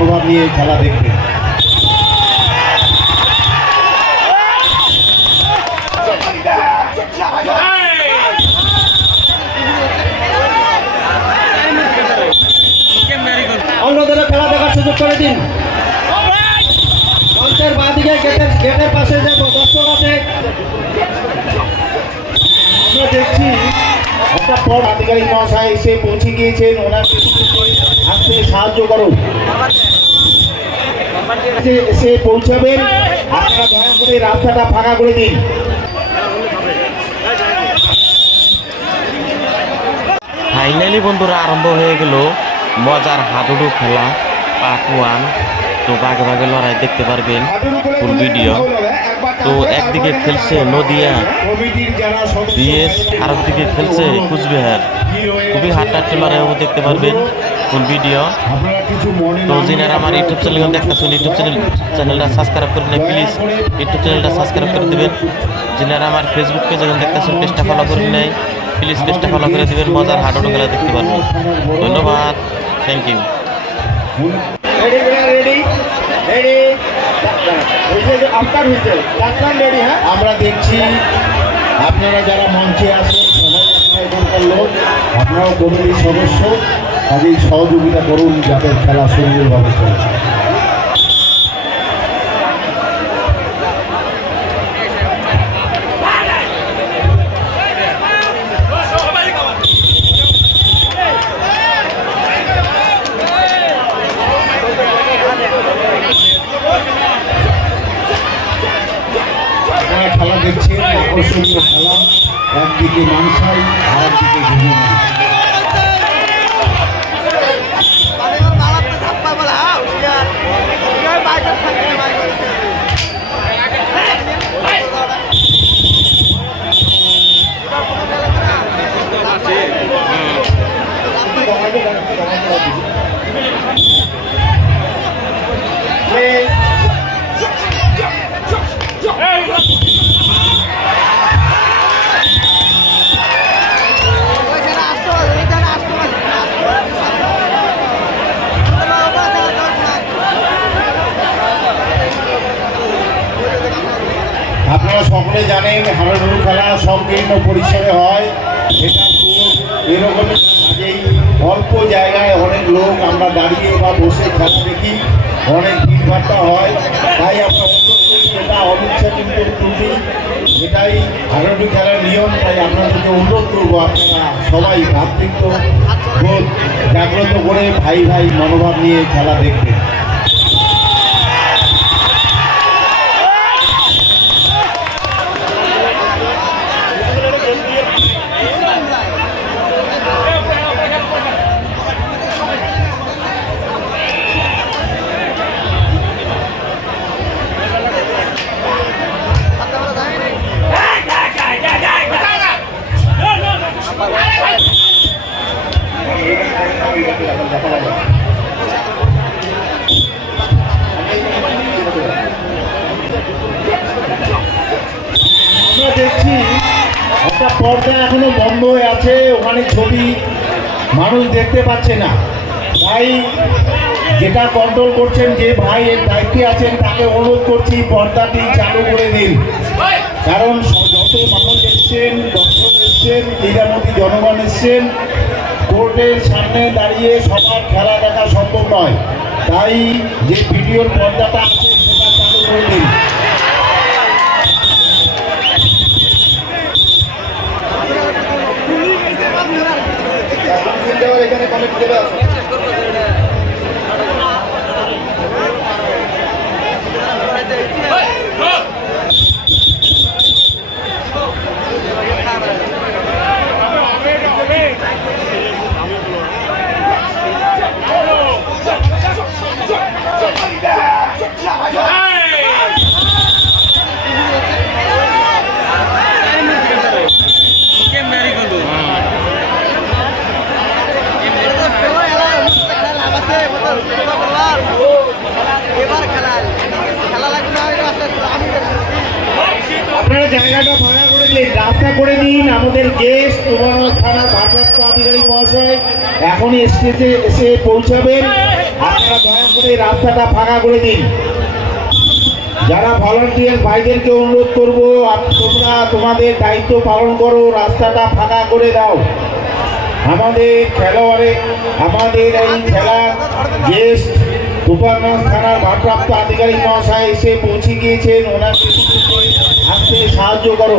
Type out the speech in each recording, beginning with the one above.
মনোভাব নিয়ে খেলা অন্যদের খেলা দেখার সুযোগ করে দিন। মঞ্চের বাঁদিকে গেটের গেটের পাশে যে দর্শক আছে, আমরা দেখছি একটা পর আধিকারিক মহাশয় এসে পৌঁছে গিয়েছেন। ওনার আসতে সাহায্য করুন। যে এসে পৌঁছাবেন। আপনারা দয়া করে রাস্তাটা ফাঁকা করে দিন। ফাইনালি বন্ধুরা আরম্ভ হয়ে গেল মজার হাডুডু খেলা পার্ট ওয়ান তো বাঘে বাঘে লড়াই দেখতে পারবেন ফুল ভিডিও তো একদিকে খেলছে নদিয়া বিএস আর একদিকে খেলছে কুচবিহার। খুবই হাড্ডাহাড্ডি লড়াইও দেখতে পারবেন ফুল ভিডিও তো যিনারা আমার ইউটিউব চ্যানেল দেখতেছেন ইউটিউব চ্যানেল চ্যানেলটা সাবস্ক্রাইব করে নেন প্লিজ ইউটিউব চ্যানেলটা সাবস্ক্রাইব করে দেবেন। যিনারা আমার ফেসবুক পেজ যখন দেখতেছেন পেজটা ফলো করে নেয় প্লিজ পেজটা ফলো করে দেবেন মজার হাডুডু খেলা দেখতে পারবেন। ধন্যবাদ থ্যাংক ইউ হ্যাঁ? আমরা দেখছি আপনারা যারা মঞ্চে আসেন লোক আপনারাও কমিটির সদস্য কাজেই সহযোগিতা করুন যাতে খেলা সুন্দরভাবে চলে সকলে জানেন হাডুডু খেলা সংকীর্ণ পরিসরে হয়। এটা পুরো এরকমই কাজেই অল্প জায়গায় অনেক লোক আমরা দাঁড়িয়ে বা বসে খেলা দেখি, অনেক ভিড়ভাট্টা হয়। তাই আমরা এটা অনিচ্ছা ত্রুটি, এটাই হাডুডু খেলার নিয়ম, তাই আপনাদেরকে অনুরোধ করব আপনারা সবাই ভ্রাতৃত্ব জাগ্রত করে ভাই ভাই মনোভাব নিয়ে খেলা দেখবেন। ওখানে ছবি মানুষ দেখতে পাচ্ছে না। তাই যেটা কন্ট্রোল করছেন, যে ভাই এর দায়িত্বে আছেন, তাকে অনুরোধ করছি পর্দাটি চালু করে দিন। কারণ যত মানুষ এসছেন, দর্শক এসছেন ক্রীড়ামন্ত্রী জনগণ এসছেন, কোর্টের সামনে দাঁড়িয়ে সবার খেলা দেখা সম্ভব নয়। তাই যে ভিডিওর পর্দাটা আছে, সেটা চালু করে দিন। కూడా রাস্তা করে দিন আমাদের গেস্ট উমানগঞ্জ থানার ভারপ্রাপ্ত আধিকারিক মহাশয়, এখনই স্টেজে এসে পৌঁছাবেন। আপনারা দয়া করে রাস্তাটা ফাঁকা করে দিন। যারা ভলান্টিয়ার ভাইদেরকে অনুরোধ করব তোমরা তোমাদের দায়িত্ব পালন করো, রাস্তাটা ফাঁকা করে দাও। আমাদের খেলোয়াড়ে, আমাদের এই খেলার গেস্ট গোপালগঞ্জ থানার ভারপ্রাপ্ত আধিকারিক মহাশয় এসে পৌঁছে গিয়েছেন। ওনাকে আসতে সাহায্য করো।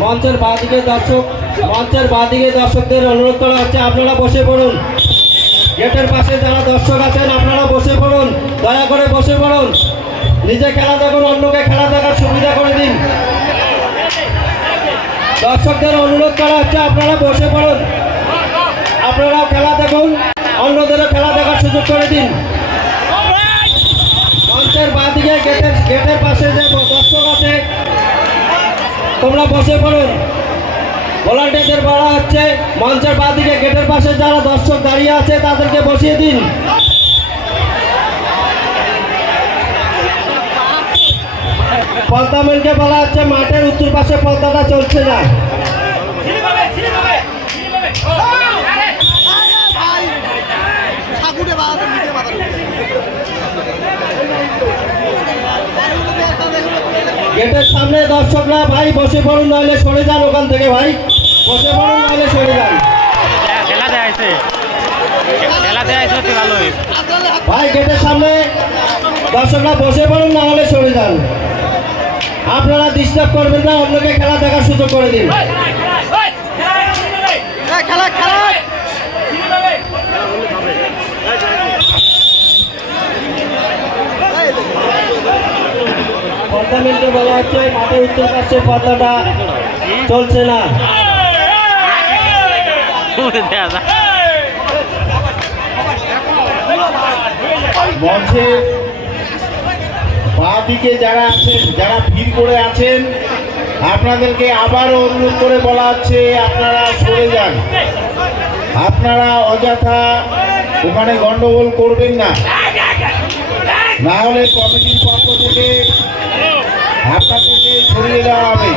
মঞ্চের বাঁদিকে দর্শক, মঞ্চের বাঁদিকে দর্শকদের অনুরোধ করা হচ্ছে, আপনারা বসে পড়ুন। গেটের পাশে যারা দর্শক আছেন, আপনারা বসে পড়ুন। দয়া করে বসে পড়ুন। নিজে খেলা দেখুন, অন্যকে খেলা দেখার সুবিধা করে দিন। দর্শকদের অনুরোধ করা হচ্ছে, আপনারা বসে পড়ুন। আপনারাও খেলা দেখুন, অন্যদেরও খেলা দেখার সুযোগ করে দিন। মঞ্চের বাঁদিকে গেটের গেটের পাশে যে দর্শক আছে তোমরা বসে পড়ুন ভলান্টিয়ারদের বলা হচ্ছে, মঞ্চের বাঁদিকে গেটের পাশে যারা দর্শক দাঁড়িয়ে আছে, তাদেরকে বসিয়ে দিন। পদ্মামেনকে বলা হচ্ছে, মাঠের উত্তর পাশে পদ্মাটা চলছে না। গেটের সামনে দর্শকরা ভাই বসে পড়ুন নইলে সরে যান ওখান থেকে ভাই বসে পড়ুন নইলে সরে যান খেলা দেখাইছে খেলা দেখাইছে ভালোই ভাই গেটের সামনে দর্শকরা বসে পড়ুন না হলে সরে যান আপনারা ডিস্টার্ব করবেন না অন্যকে খেলা দেখার সুযোগ করে দিন খেলা খেলা টুর্নামেন্টে বলা হচ্ছে মাঠের উত্তর পাশে পর্দাটা। চলছে না। মঞ্চের বাঁ দিকে যারা আছেন, যারা ভিড় করে আছেন, আপনাদেরকে আবারও অনুরোধ করে বলা হচ্ছে, আপনারা সরে যান। আপনারা অযথা ওখানে গন্ডগোল করবেন না। না হলে কমিটির পক্ষ থেকে আপনাদেরকে সরিয়ে দেওয়া হবে?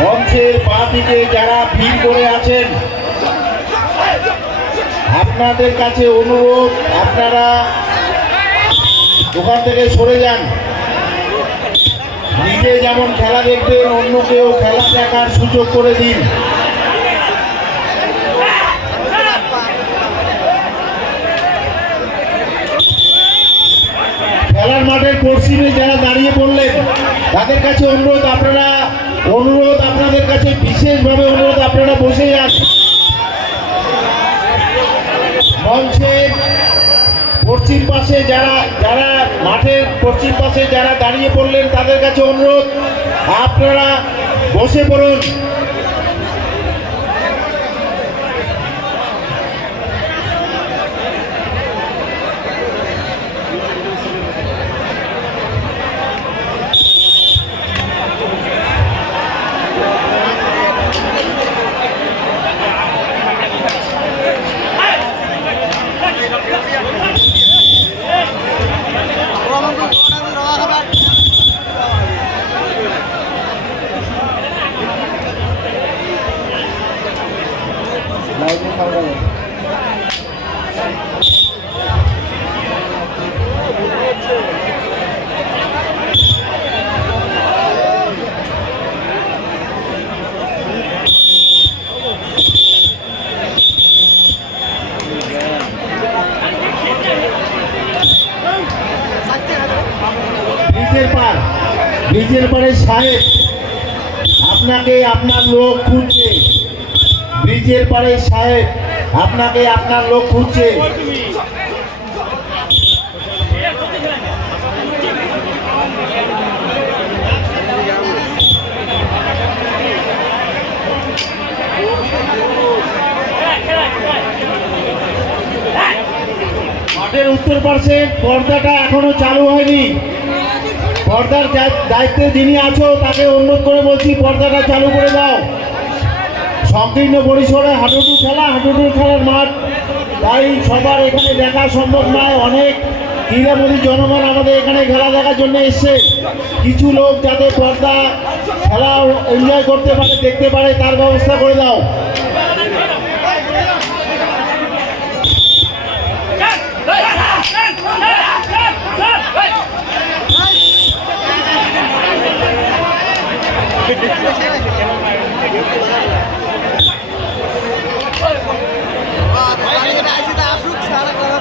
মঞ্চের বাঁ দিকে যারা ভিড় করে আছেন, আপনাদের কাছে অনুরোধ, আপনারা ওখান থেকে সরে যান। নিজে যেমন খেলা দেখবেন অন্যকেও খেলা দেখার সুযোগ করে দিন খেলার মাঠের যারা দাঁড়িয়ে পড়লেন, তাদের কাছে অনুরোধ, আপনারা অনুরোধ, আপনাদের কাছে বিশেষভাবে অনুরোধ, আপনারা বসে যান। মঞ্চের পশ্চিম পাশে যারা যারা মাঠের পশ্চিম পাশে যারা দাঁড়িয়ে পড়লেন, তাদের কাছে অনুরোধ, আপনারা বসে পড়ুন। ব্রিজের পারে সাহেব, আপনাকে আপনার লোক খুঁজছে। ব্রিজের পারে সাহেব, আপনাকে আপনার লোক খুঁজছে। মাঠের উত্তর পার্শ্বে পর্দাটা এখনও চালু হয়নি। পর্দার দায়িত্বে যিনি আছো, তাকে অনুরোধ করে বলছি, পর্দাটা চালু করে দাও। সংকীর্ণ পরিসরে হাডুডু খেলা হাডুডু খেলার মাঠ। তাই সবার এখানে দেখা সম্ভব নয়। অনেক ক্রীড়ামোদী জনগণ আমাদের এখানে খেলা দেখার জন্য এসছে। কিছু লোক যাতে পর্দা, খেলা এনজয় করতে পারে, দেখতে পারে, তার ব্যবস্থা করে দাও।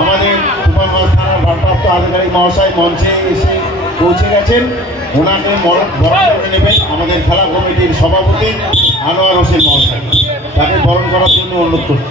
আমাদের ভারপ্রাপ্ত আধিকারিক মহাশয় মঞ্চে এসে পৌঁছে গেছেন। ওনাকে বরণ করে নেবেন আমাদের খেলা কমিটির সভাপতি আনোয়ার হোসেন মহাশয়। তাকে বরণ করার জন্য অনুরোধ করছি।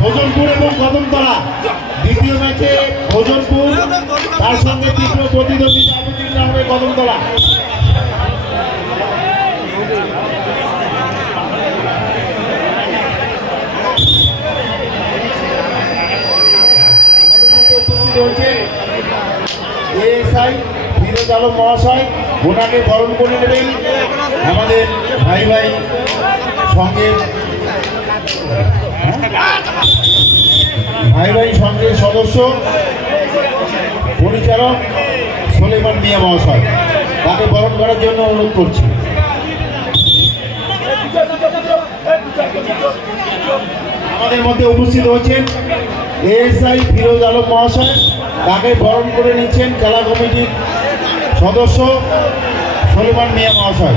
ভোজনপুর এবং কদমতলা ম্যাচে ভোজনপুর। তার সঙ্গে তৃতীয় প্রতিদ্বন্দ্বিতা অবতীর্ণ হবে কদমতলা। উপস্থিত হয়েছেন এএসআই মহাশয় ওনাকে বরণ করে নেবেন আমাদের ভাই ভাই সঙ্গের ভাই ভাই সঙ্গের সদস্য, পরিচালক সলেমান মিয়া মহাশয়। তাকে বরণ করার জন্য অনুরোধ করছি। আমাদের মধ্যে উপস্থিত হয়েছেন এএসআই ফিরোজ আলম মহাশয়। তাকে বরণ করে নিচ্ছেন খেলা কমিটির সদস্য সলেমান মিয়া মহাশয়।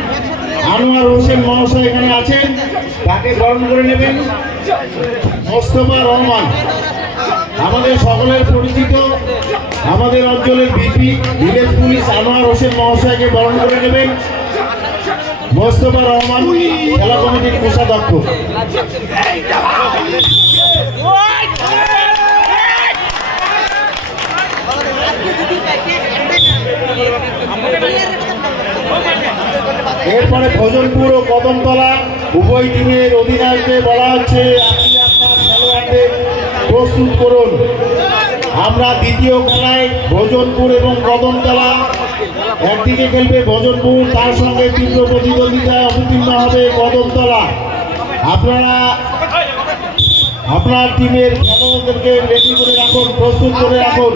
আনোয়ার হোসেন মহাশয় এখানে আছেন। তাকে বরণ করে নেবেন মোস্তফা রহমান। আমাদের সকলের পরিচিত, আমাদের অঞ্চলের VP village police Anwar Hossain মহাশয়কে বরণ করে নেবেন। মোস্তফা রহমান খেলা কমিটির কোষাধ্যক্ষ। এরপরে ভোজনপুর ও কদমতলা উভয় টিমের অধিনায়ককে বলা হচ্ছে আপনি আপনার প্রস্তুত করুন। আমরা দ্বিতীয় খেলায় ভোজনপুর এবং কদমতলা একদিকে খেলবে ভোজনপুর, তার সঙ্গে তীব্র প্রতিদ্বন্দ্বিতায় অবতীর্ণ হবে কদমতলা। আপনারা, আপনার টিমের খেলোয়াড়দেরকে রেডি করে রাখুন, প্রস্তুত করে রাখুন।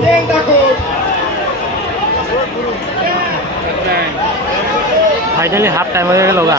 ফাইনালি হাফ টাইম হয়ে গেল গা।